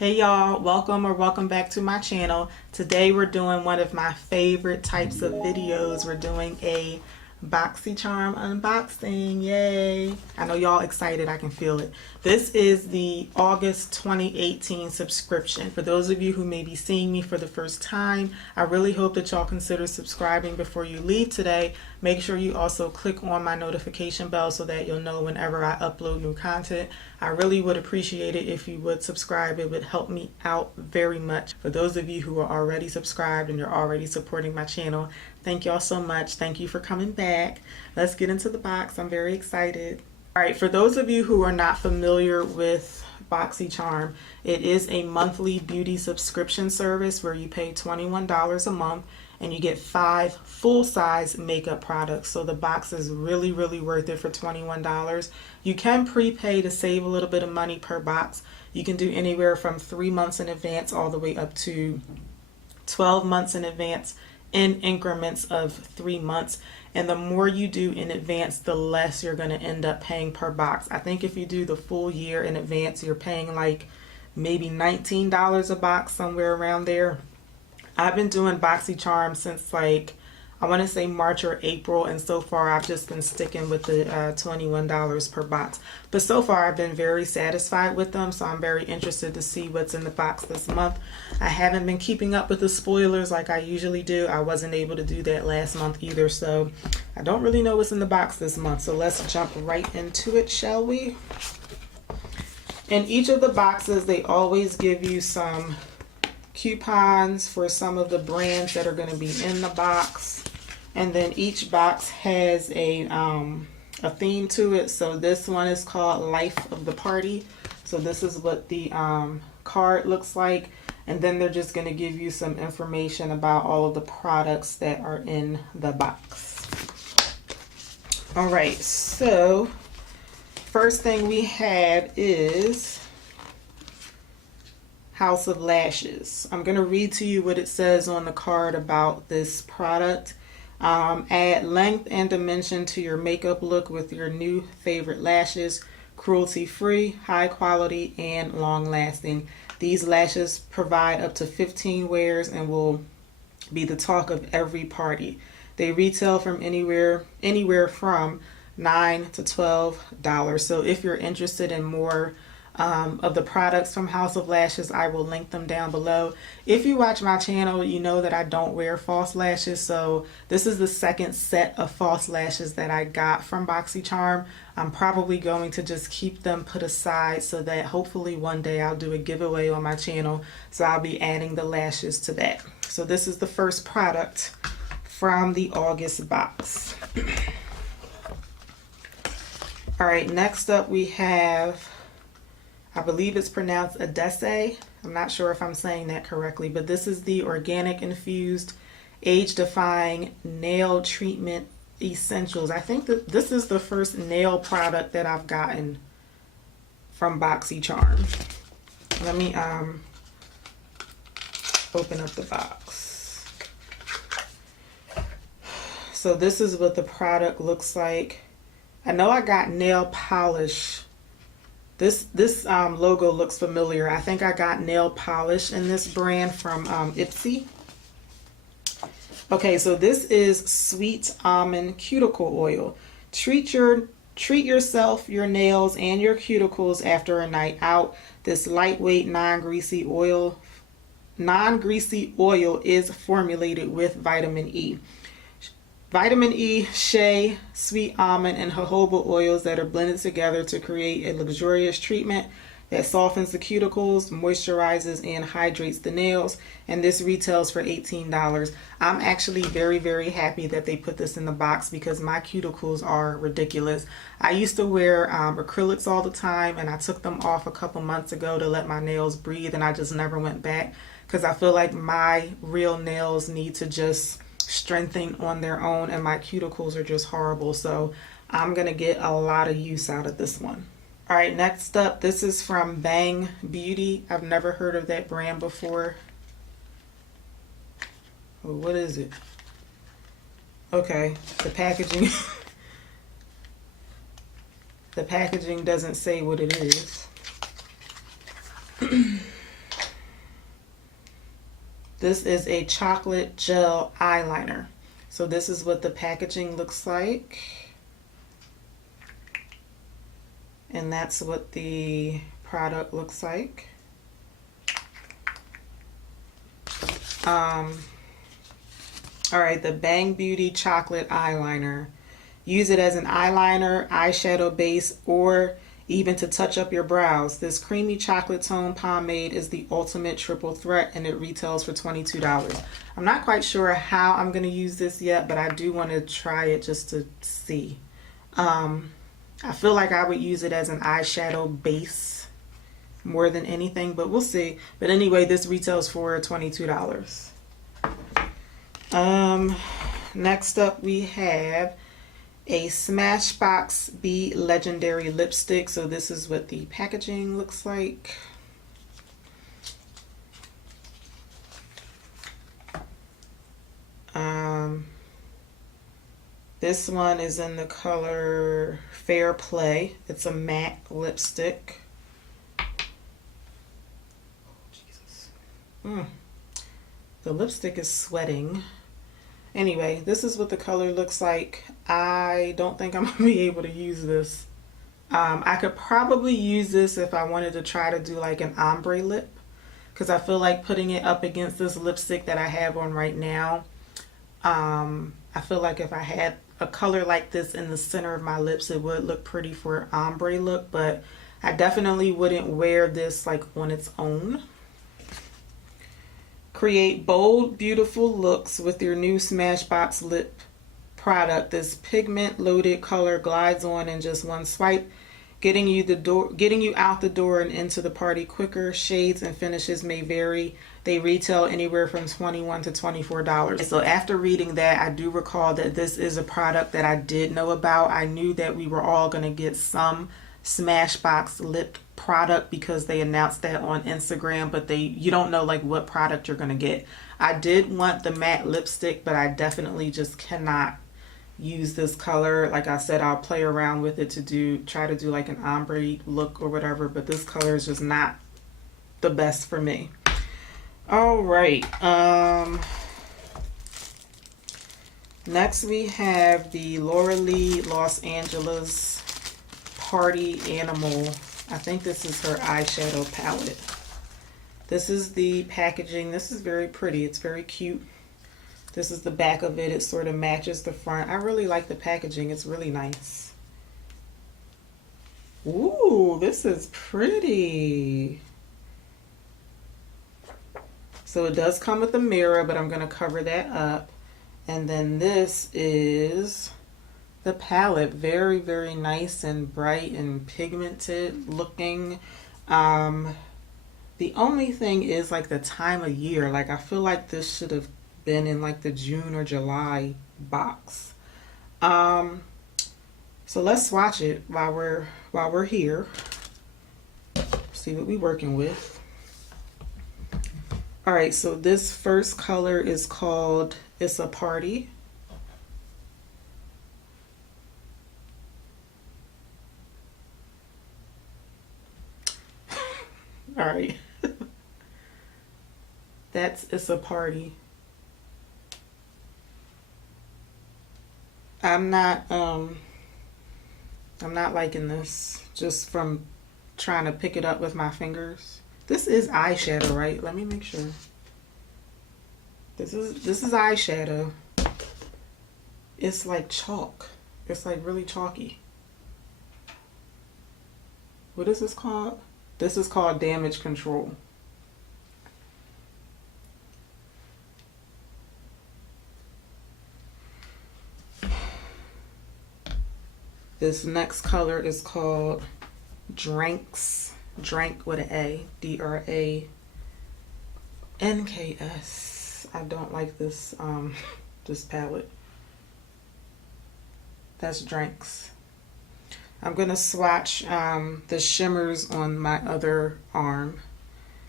Hey y'all, welcome back to my channel. Today we're doing one of my favorite types of videos. We're doing a Boxycharm unboxing. Yay! I know y'all excited, I can feel it. This is the August 2018 subscription. For those of you who may be seeing me for the first time, I really hope that y'all consider subscribing before you leave today. Make sure you also click on my notification bell so that you'll know whenever I upload new content. I really would appreciate it if you would subscribe. It would help me out very much. For those of you who are already subscribed and you're already supporting my channel, thank y'all so much. Thank you for coming back. Let's get into the box. I'm very excited. All right, for those of you who are not familiar with Boxycharm, it is a monthly beauty subscription service where you pay $21 a month and you get 5 full-size makeup products. So the box is really worth it for $21. You can prepay to save a little bit of money per box. You can do anywhere from 3 months in advance all the way up to 12 months in advance in increments of 3 months. And the more you do in advance, the less you're going to end up paying per box. I think if you do the full year in advance, you're paying like maybe $19 a box, somewhere around there. I've been doing Boxycharm since like, I want to say March or April, and so far I've just been sticking with the $21 per box. But so far I've been very satisfied with them, so I'm very interested to see what's in the box this month. I haven't been keeping up with the spoilers like I usually do. I wasn't able to do that last month either, so I don't really know what's in the box this month. So let's jump right into it, shall we? In each of the boxes, they always give you some coupons for some of the brands that are going to be in the box, and then each box has a theme to it. So this one is called Life of the Party. So this is what the card looks like, and then they're just going to give you some information about all of the products that are in the box. All right, so first thing we have is House of Lashes. I'm going to read to you what it says on the card about this product. Add length and dimension to your makeup look with your new favorite lashes. Cruelty-free, high quality, and long-lasting. These lashes provide up to 15 wears and will be the talk of every party. They retail from anywhere from $9 to $12. So if you're interested in more of the products from House of Lashes, I will link them down below. If you watch my channel, you know that I don't wear false lashes, so this is the second set of false lashes that I got from Boxycharm. I'm probably going to just keep them put aside so that hopefully one day I'll do a giveaway on my channel, so I'll be adding the lashes to that. So this is the first product from the August box. All right, next up we have, I believe it's pronounced Adese. I'm not sure if I'm saying that correctly, but this is the organic infused age-defying nail treatment essentials. I think that this is the first nail product that I've gotten from Boxycharm. Let me open up the box. So this is what the product looks like. I know I got nail polish. This logo looks familiar. I think I got nail polish in this brand from BOXY. Okay, so this is Sweet Almond Cuticle Oil. Treat yourself, your nails, and your cuticles after a night out. This lightweight, non-greasy oil is formulated with vitamin E. Vitamin E, shea, sweet almond, and jojoba oils that are blended together to create a luxurious treatment that softens the cuticles, moisturizes, and hydrates the nails. And this retails for $18. I'm actually very happy that they put this in the box because my cuticles are ridiculous. I used to wear acrylics all the time, and I took them off a couple months ago to let my nails breathe, and I just never went back because I feel like my real nails need to just strengthen on their own, and my cuticles are just horrible. So I'm gonna get a lot of use out of this one. All right, next up, this is from Bang Beauty. I've never heard of that brand before. Well, what is it? Okay, the packaging the packaging doesn't say what it is. This is a chocolate gel eyeliner. So this is what the packaging looks like. And that's what the product looks like. Alright, the Bang Beauty chocolate eyeliner. Use it as an eyeliner, eyeshadow base, or even to touch up your brows. This creamy chocolate tone pomade is the ultimate triple threat, and it retails for $22. I'm not quite sure how I'm going to use this yet, but I do want to try it just to see. I feel like I would use it as an eyeshadow base more than anything, but we'll see. But anyway, this retails for $22. Next up we have a Smashbox Be Legendary lipstick. So this is what the packaging looks like. This one is in the color Fair Play. It's a matte lipstick. Oh, Jesus. The lipstick is sweating. Anyway, this is what the color looks like. I don't think I'm going to be able to use this. I could probably use this if I wanted to try to do like an ombre lip, because I feel like putting it up against this lipstick that I have on right now, I feel like if I had a color like this in the center of my lips, it would look pretty for an ombre look, but I definitely wouldn't wear this like on its own. Create bold, beautiful looks with your new Smashbox lip product. This pigment-loaded color glides on in just one swipe, getting you out the door and into the party quicker. Shades and finishes may vary. They retail anywhere from $21 to $24. So after reading that, I do recall that this is a product that I did know about. I knew that we were all going to get some Smashbox lip product because they announced that on Instagram, but you don't know like what product you're going to get. I did want the matte lipstick, but I definitely just cannot use this color. Like I said, I'll play around with it to try to do like an ombre look or whatever, but this color is just not the best for me. All right. Next we have the Laura Lee Los Angeles Party Animal. I think this is her eyeshadow palette. This is the packaging. This is very pretty. It's very cute. This is the back of it. It sort of matches the front. I really like the packaging. It's really nice. Ooh, this is pretty. So it does come with a mirror, but I'm going to cover that up. And then this is the palette. Very, very nice and bright and pigmented looking. The only thing is like the time of year. Like I feel like this should have been in like the June or July box. So let's swatch it while we're here. See what we're working with. All right, so this first color is called It's a Party. All right. It's a Party. I'm not liking this just from trying to pick it up with my fingers. This is eyeshadow, right? Let me make sure. This is eyeshadow. It's like chalk. It's like really chalky. What is this called? This is called Damage Control. This next color is called Dranks. Drank with an A. D-R-A-N-K-S. I don't like this this palette. That's Dranks. I'm gonna swatch the shimmers on my other arm.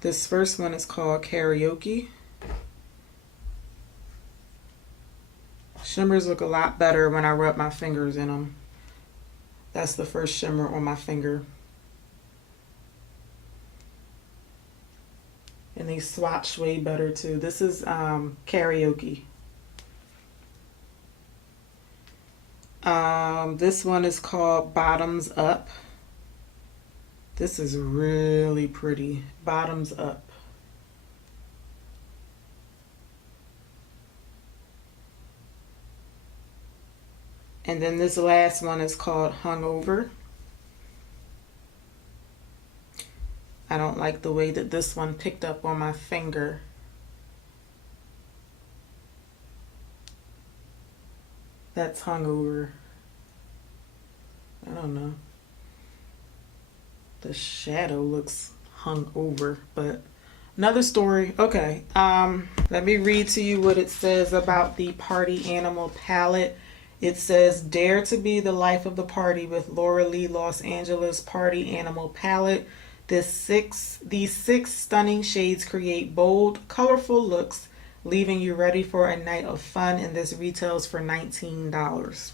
This first one is called Karaoke. Shimmers look a lot better when I rub my fingers in them. That's the first shimmer on my finger. And they swatch way better too. This is karaoke. This one is called Bottoms Up. This is really pretty. Bottoms Up. And then this last one is called Hungover. I don't like the way that this one picked up on my finger. That's Hungover. I don't know. The shadow looks hung over, but another story. Okay, let me read to you what it says about the Party Animal palette. It says, dare to be the life of the party with Laura Lee Los Angeles Party Animal palette. These six stunning shades create bold, colorful looks, leaving you ready for a night of fun, and this retails for $19.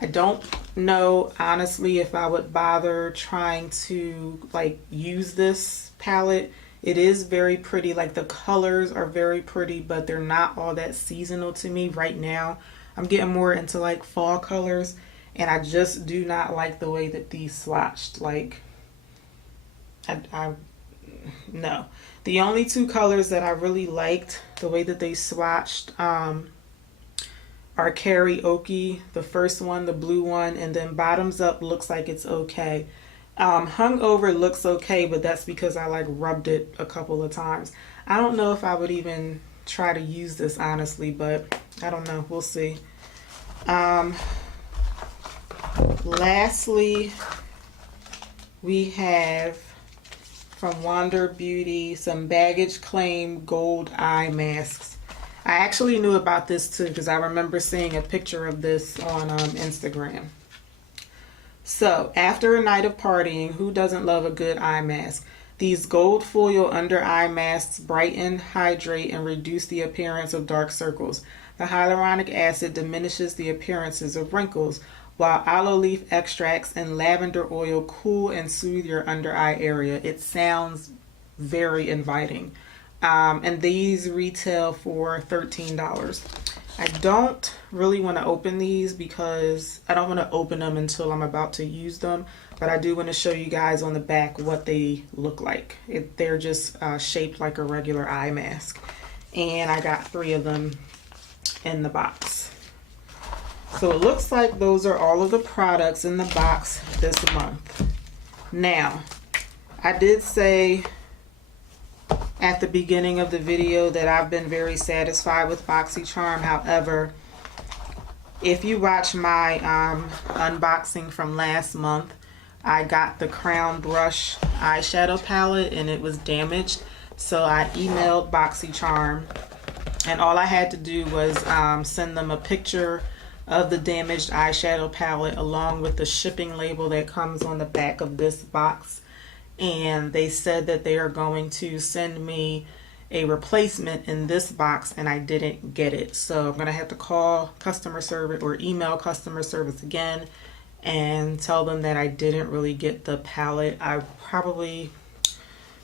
I don't know, honestly, if I would bother trying to like use this palette. It is very pretty, like the colors are very pretty, but they're not all that seasonal to me right now. I'm getting more into like fall colors, and I just do not like the way that these swatched. Like, no. The only two colors that I really liked the way that they swatched are Karaoke, the first one, the blue one, and then Bottoms Up looks like it's okay. Hungover looks okay, but that's because I like rubbed it a couple of times. I don't know if I would even try to use this honestly, but I don't know. We'll see. Lastly, we have from Wander Beauty some Baggage Claim gold eye masks. I actually knew about this too because I remember seeing a picture of this on Instagram. So, after a night of partying, who doesn't love a good eye mask? These gold foil under eye masks brighten, hydrate, and reduce the appearance of dark circles. The hyaluronic acid diminishes the appearances of wrinkles, while aloe leaf extracts and lavender oil cool and soothe your under eye area. It sounds very inviting. And these retail for $13. I don't really want to open these because I don't want to open them until I'm about to use them, but I do want to show you guys on the back what they look like. They're just shaped like a regular eye mask, and I got 3 of them in the box. So it looks like those are all of the products in the box this month. Now, I did say at the beginning of the video that I've been very satisfied with Boxycharm. However, if you watch my unboxing from last month, I got the Crown Brush eyeshadow palette and it was damaged. So I emailed Boxycharm, and all I had to do was send them a picture of the damaged eyeshadow palette along with the shipping label that comes on the back of this box. And they said that they are going to send me a replacement in this box, and I didn't get it. So I'm gonna have to call customer service or email customer service again and tell them that I didn't really get the palette.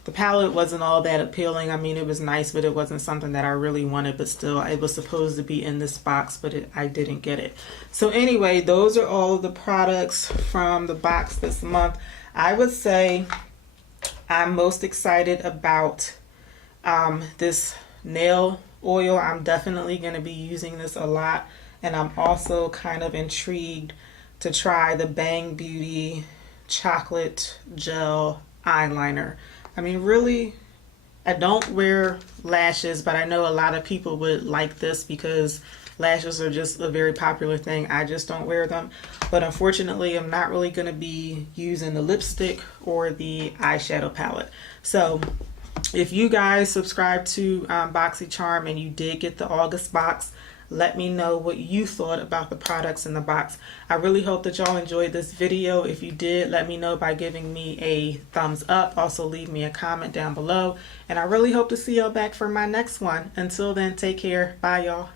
The palette wasn't all that appealing. I mean, it was nice, but it wasn't something that I really wanted. But still, it was supposed to be in this box, but I didn't get it. So anyway, those are all of the products from the box this month. I would say I'm most excited about this nail oil. I'm definitely going to be using this a lot, and I'm also kind of intrigued to try the Bang Beauty chocolate gel eyeliner. I mean, really, I don't wear lashes, but I know a lot of people would like this because lashes are just a very popular thing. I just don't wear them. But unfortunately, I'm not really going to be using the lipstick or the eyeshadow palette. So if you guys subscribe to Boxycharm and you did get the August box, let me know what you thought about the products in the box. I really hope that y'all enjoyed this video. If you did, let me know by giving me a thumbs up. Also leave me a comment down below. And I really hope to see y'all back for my next one. Until then, take care. Bye, y'all.